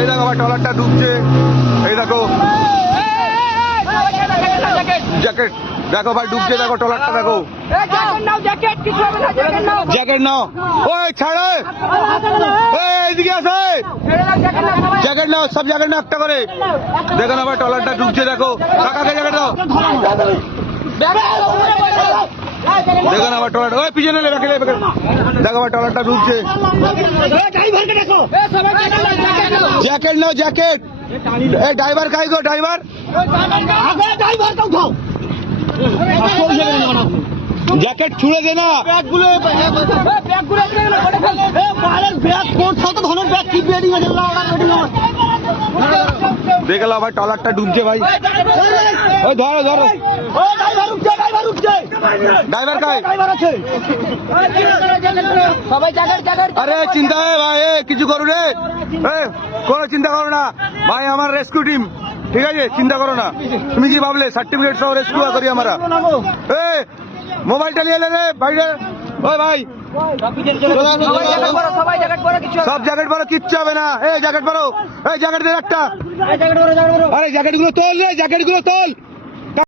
এই দেখো ভাই ট্রলারটা ডুবছে, এই দেখো জ্যাকেট, দেখো ভাই ডুবছে, দেখো ট্রলারটা দেখো। জ্যাকেট নাও, ওই ছাড়ে, এইদিকে আছে, জ্যাকেট নাও, সব জ্যাকেট নাও একটা করে। দেখো না ভাই ট্রলারটা ডুবছে, দেখো কাকাকে জ্যাকেট দাও। দেখো না ভাই ট্রলারটা, ওই পিছনে দেখো ভাই ট্রলারটা ডুবছে। জ্যাকেট নাও, জ্যাকেট। এই ড্রাইভার কাই গো, ড্রাইভার জ্যাকেট ছুড়ে দে না। দেখলাম ভাই ট্রলারটা ডুবছে ভাই, ওই ধরো ধরো। ড্রাইভার কাই? আরে চিন্তা হয় ভাই, কিছু করো রে, কোনো চিন্তা করো না ভাই, আমার রেস্কিউ টিম, ঠিক আছে, চিন্তা করো না। তুমি কি ভাবলে সার্টিফিকেট সহ রেস্কিউ করি আমরা? মোবাইলটা নিয়ে এলে রে বাইরে, ওই ভাই সব জ্যাকেট পরো, কিচ্ছু হবে না। এই জ্যাকেট পরো, এই জ্যাকেট দিয়ে একটা, আরে জ্যাকেট গুলো তোল রে, জ্যাকেট গুলো তোল।